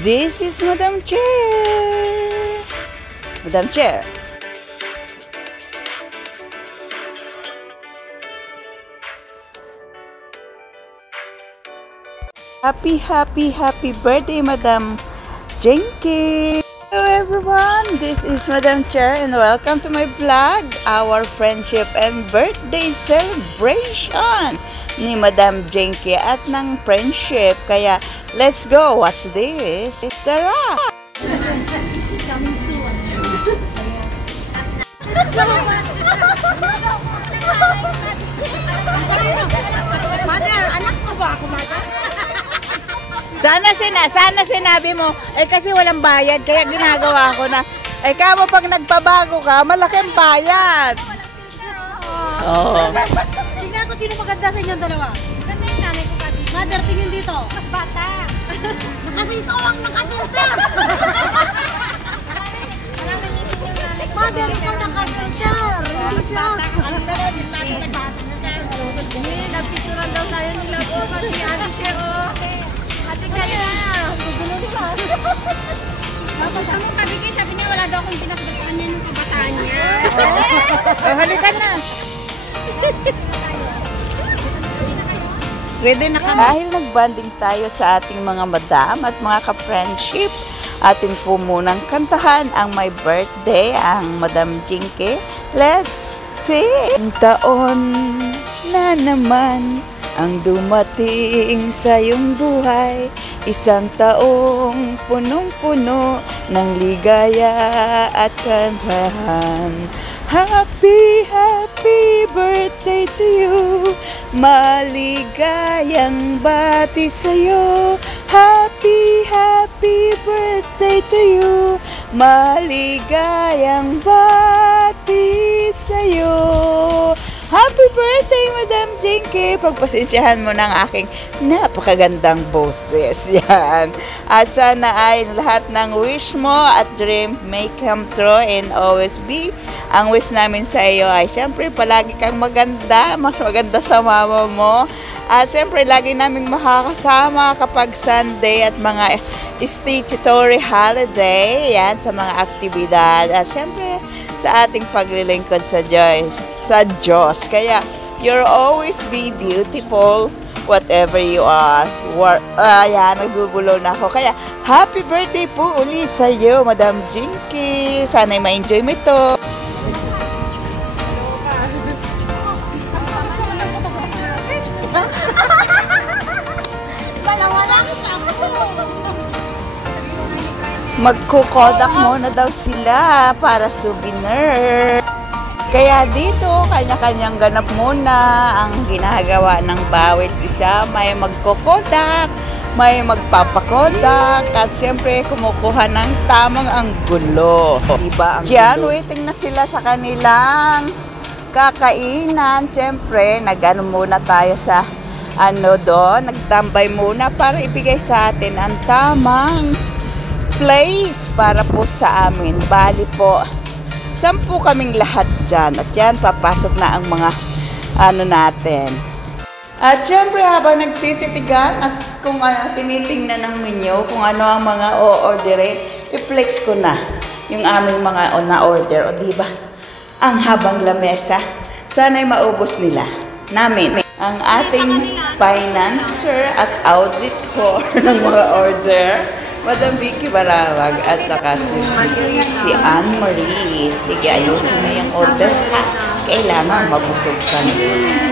This is Madam Chair. Madam Chair. Happy birthday, Madam Jenky. Hello everyone, this is Madam Chair and welcome to my vlog, our friendship and birthday celebration ni Madam Jenky at ng friendship. Kaya let's go, what's this? Tara! Coming soon. Mother, anak ko ba ako, Mother? Sana sinabi mo, kasi walang bayad, kaya ginagawa ko na, kamo pag nagpabago ka, malaking bayad. Tingnan ko sino maganda sa inyong dalawa. Maganda yung nanay ko, Papi. Mother, tingin dito. Mas bata. Nakapito ang nakapilter. Mother, ikaw nakapilter. Mas bata. Ano pero, din natin nagbata na dyan. Nagpicturan daw tayo nila po, Papi. Ate Cheo. Ate Cheo. Dapat mo kabigay, sabi niya wala daw akong pinakabot sa kanya nung kabataan niya. Halikan na. Ready na kami. Dahil nagbanding tayo sa ating mga madam at mga ka-friendship, atin po munang kantahan ang my birthday, ang Madam Jenky. Let's sing! Taon na naman ang dumating sa iyong buhay, isang taong punong-puno ng ligaya at kantahan. Happy birthday to you, maligayang bati sa'yo. Happy birthday to you, maligayang bati sa'yo. Happy birthday, Madam Jenky! Pagpasensyahan mo ng aking napakagandang boses. Yan. At sana ay lahat ng wish mo at dream may come true and always be. Ang wish namin sa iyo ay siyempre palagi kang maganda, mas maganda sa mama mo. At siyempre lagi namin makakasama kapag Sunday at mga statutory holiday. Yan, sa mga aktibidad. At siyempre sa ating paglilingkod sa Diyos. Kaya, you'll always be beautiful whatever you are. Ayan, nagbubulo na ako. Kaya, happy birthday po uli sa iyo, Madam Jenky. Sana'y ma-enjoy mo ito. Magkukodak muna daw sila para souvenir. Kaya dito, kanya-kanyang ganap muna ang ginagawa ng bawat isa. May magkukodak, may magpapakodak, at siyempre kumukuha ng tamang anggulo. Diba? Diyan, waiting na sila sa kanilang kakainan. Siyempre, nag-ano muna tayo sa doon, nagtambay muna para ibigay sa atin ang tamang place para po sa amin. Bali po, 10 kaming lahat dyan. At yan, papasok na ang mga natin. At syempre, habang nagtititigan at kung tinitingnan ng menu, kung ano ang mga o-orderin, i-flex ko na yung aming mga na-order. O diba? Ang habang lamesa, sana'y maubos nila. Namin. Ang ating financer at auditor ng mga order, Madam Vicky Barawag at saka si Anne-Marie. Sige, ayusin mo yung order ha. Kailangan mabusog ka.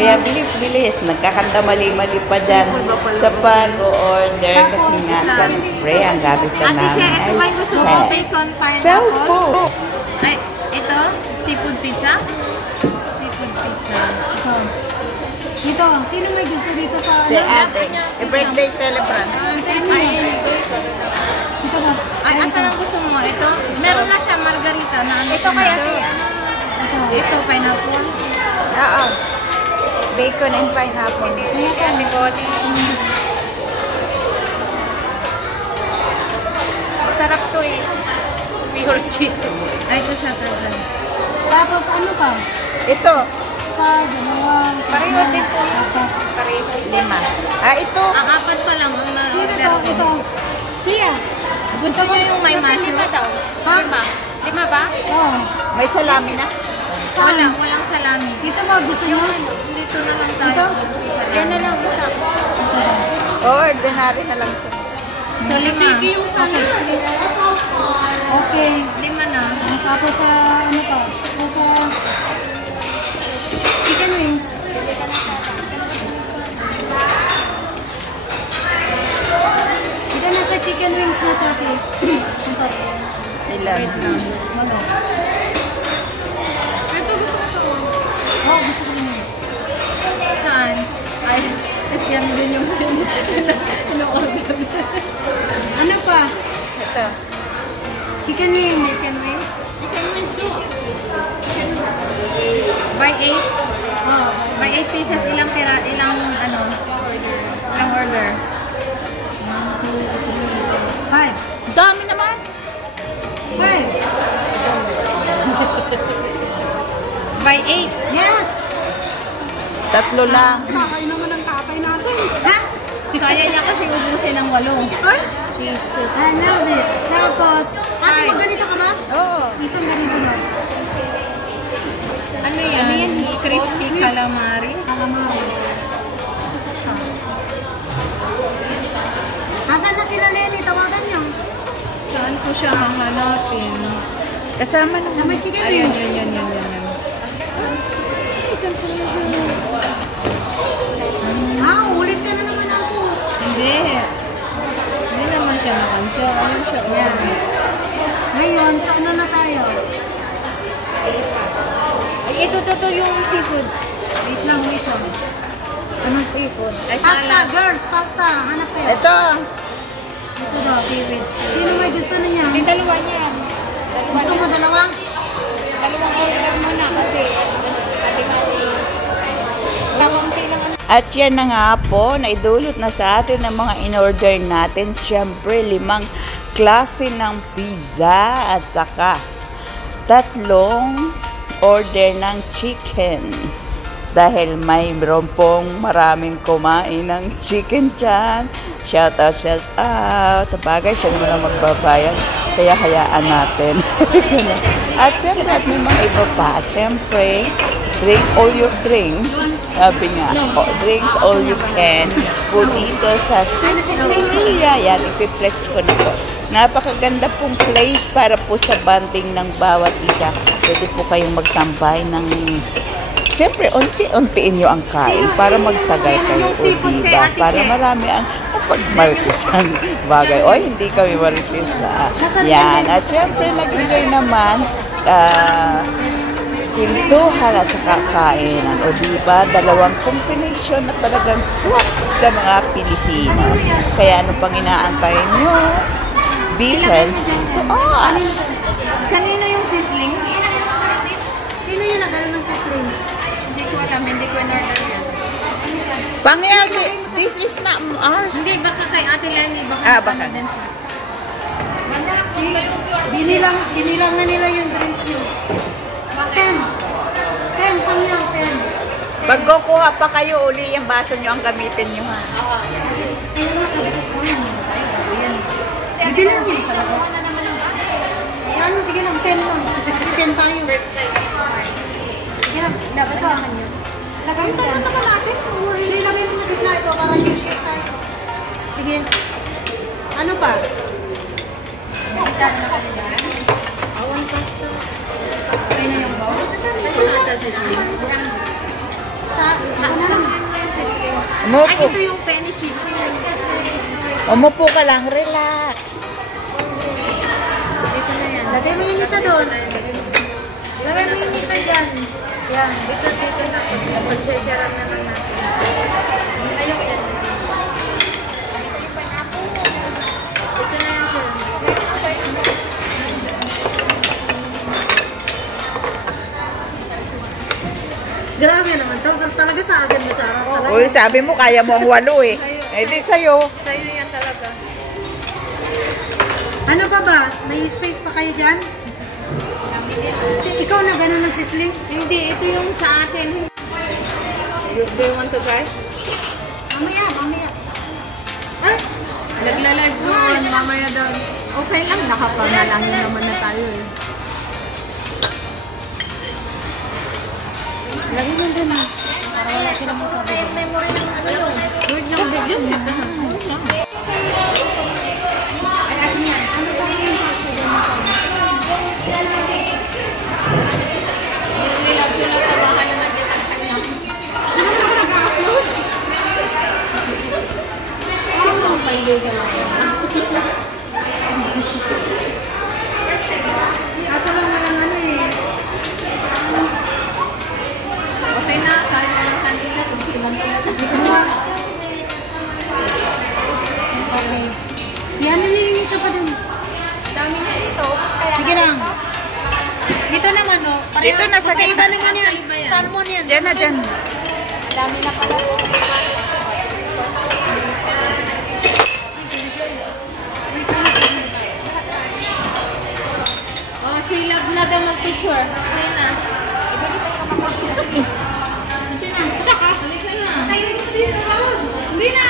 Kaya bilis-bilis, nagkakanta mali-mali pa dyan sa pag-order kasi nga siyempre ang gamit na namin ay cellphone. Ay, ito, seafood pizza? Seafood pizza. Dito, sino may gusto dito sa... Si ate, birthday celebrant. Ay, asa lang gusto mo? Ito? Meron na siya, margarita na ano. Ito kaya? Ito, pineapple? Oo. Bacon and pineapple. Sarap to eh. Pure chito. Ay, ito siya talaga. Tapos ano pa? Ito. Sa dalawang. Pareho din po. Pareho. 5. Ito. Ang 4 pa lang. Sino to? Ito. Siya. Gusto mo yung may mushroom? Ha? Lima ba? Oo. May salami na. Saan? Walang salami. Ito ba gusto mo? Dito naman tayo. Ito? Yan na lang isa. Ordinary na lang ito. So, 5. Yung sana. Okay. 5 na. Tapos sa ano pa? Tapos sa chicken wings. Ito na sa chicken wings na turkey. Ang turkey. Ilan? Malo. Ito gusto ko ito. Oo, gusto ko rin yun. Saan? Ay, yan din yung ino-order. Ano pa? Ito. Chicken wings. Chicken wings? Chicken wings do. Chicken wings. By 8? Oh, by 8 pieces. Ilang order? 5. Dami naman. 5. By 8. Yes! Tatlo lang. Kakay naman ang tatay natin. Ha? Kaya niya kasi ubusin ng 8. Ay? Jesus. I love it. Tapos, ate mo ganito ka ba? Oo. Isang ganito ba? Ano yan? Crispy calamari? Calamari. Nasaan na sila, Lenny? Tawagan nyo. Saan ko siya hahanapin? Kasama na. Sa may chicken Ayan, wings. yan. Ulit ka na naman ako. Hindi. Hindi naman siya na-cancel. Ayun siya. Yan. Ngayon, sa ano na tayo? Ay, ito yung seafood. Wait lang, wait lang. Anong seafood? Ay, Pasta, salad. girls, pasta. Hanap kayo. Ito. Ito daw. Sino may gusto na niya? May dalawa niya. Gusto mo dalawa? Dalawang order muna kasi kakunti lang. At yan na nga po, naidulot na sa atin ng mga in-order natin. Siyempre, 5 klase ng pizza at saka 3 order ng chicken. Dahil mayroon pong maraming kumain ng chicken dyan. Shout out. Sa bagay, siya naman ang magbabayad. Kaya hayaan natin. At siyempre, at may mga iba pa. At siyempre, drink all your drinks. Sabi nga, drinks all you can. Po dito sa Sicilia. Yan, ipiplex ko na po. Napakaganda pong place para po sa banding ng bawat isa. Pwede po kayong magtambay ng... Siyempre, unti-untiin nyo ang kain para magtagal kayo. O diba? Para marami ang pagmartisan bagay. Oy, hindi kami maritis na. Yan. At siyempre, nag-enjoy naman pintuhan at saka kainan. O diba, dalawang combination na talagang swak sa mga Pilipino. Kaya ano pang inaantay nyo? Be friends to us. Kanina yung sizzling? Sino yung nagano ng sisling? Hindi ko alam, hindi ko in-order yan. Pangyayari, this is not ours. Hindi, baka kay Ate Lenny, baka Baka. din siya. Binilang na nila yung drinks nyo. 10 pang lang, 10. Pag kukuha pa kayo, uli yung baso nyo ang gamitin nyo ha. Ayun na, sabi ko, ayan. Sige lang yun talaga. Ayan, sige lang, 10 lang. Kasi 10 tayo. Sige lang, ito. Lagay mo dyan. Ilagay mo sa gitna ito para share tayo. Sige. Ano pa? Awan pasta. Pasta na yung bowl. Ano ata sizzling? Ano lang? Ay, Umupo. ito yung penny chicken. Umupo ka lang, relax. Dito na yan. Lagay mo yung isa doon. Lagay mo yung isa dyan. Yan. Dito na. Pag-share na lang natin. Ayok yan. Dito na yan, sir. Grabe naman to. Talaga sa akin mo, Sarah. Talaga. Uy, sabi mo, kaya mo ang 8 eh. Eh di sa'yo. Sa'yo yan talaga. Ano pa ba? May space pa kayo dyan? Ikaw na gano'n nagsisling? Hindi, ito yung sa atin. Do you want to try? Mamaya. Ah? Nagla-live doon, mamaya daw. Okay lang, nakapanalangin naman na tayo eh. Lagi mo din ah. Para wala silang makabi. Memory ng ano yun. Word ng video. Ay, ano yan? Ano ba yung kaso lang walang ano eh. Okay na, kaya lang kanina. Okay. Yan na yung isa pa dun. Dami na ito. Sige lang. Dito naman oh. Dito na sa iba naman yan. Salmon yan. Diyan na, dyan. Dami na pala. Oh, silab na daw mag-picture. Okay na. Ibigay ka makapagpapit. Ito na. Saka. Halika na. Tayo ito dito na. Hindi na.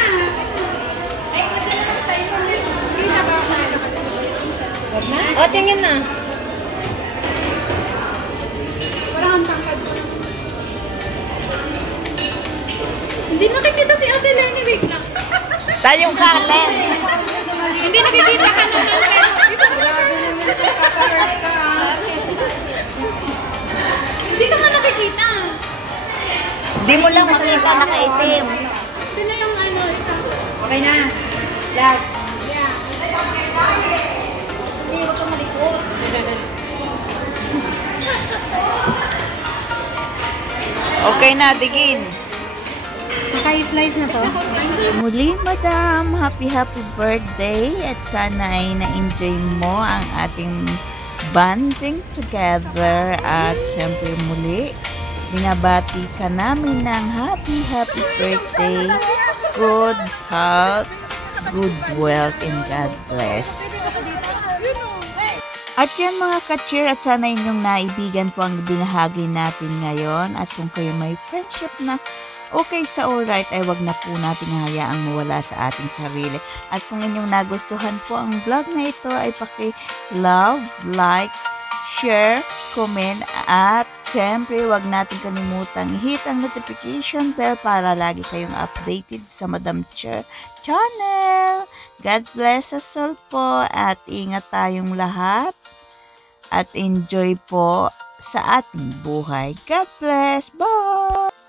Ay, madala na tayo. Hindi na ba ako na? O, tingin na. Parang ang tangkad ko. Hindi nakikita si Ate Lenny. Wait lang. Tayong kalan. Hindi nakikita ka naman. Hindi ka nga nakikita. Di mo lang makita nakaitim. Sino yung ano? Okay na. Lag. Yeah. Hindi, huwag kang malikot. Okay na, digin. Naka-slice na to. Muli, Madam, happy birthday at sana ay na-enjoy mo ang ating bonding together at syempre muli, binabati ka namin ng happy birthday, good health, good wealth, and God bless. At yan mga ka-cheer, at sana inyong naibigan po ang binahagi natin ngayon. At kung kayo may friendship na okay sa alright, ay wag na po natin hayaang mawala sa ating sarili. At kung inyong nagustuhan po ang vlog na ito, ay paki-love, like, share, comment, at syempre wag natin kalimutang hit ang notification bell para lagi kayong updated sa Madam Cheer channel. God bless us all po at ingat tayong lahat at enjoy po sa ating buhay. God bless. Bye!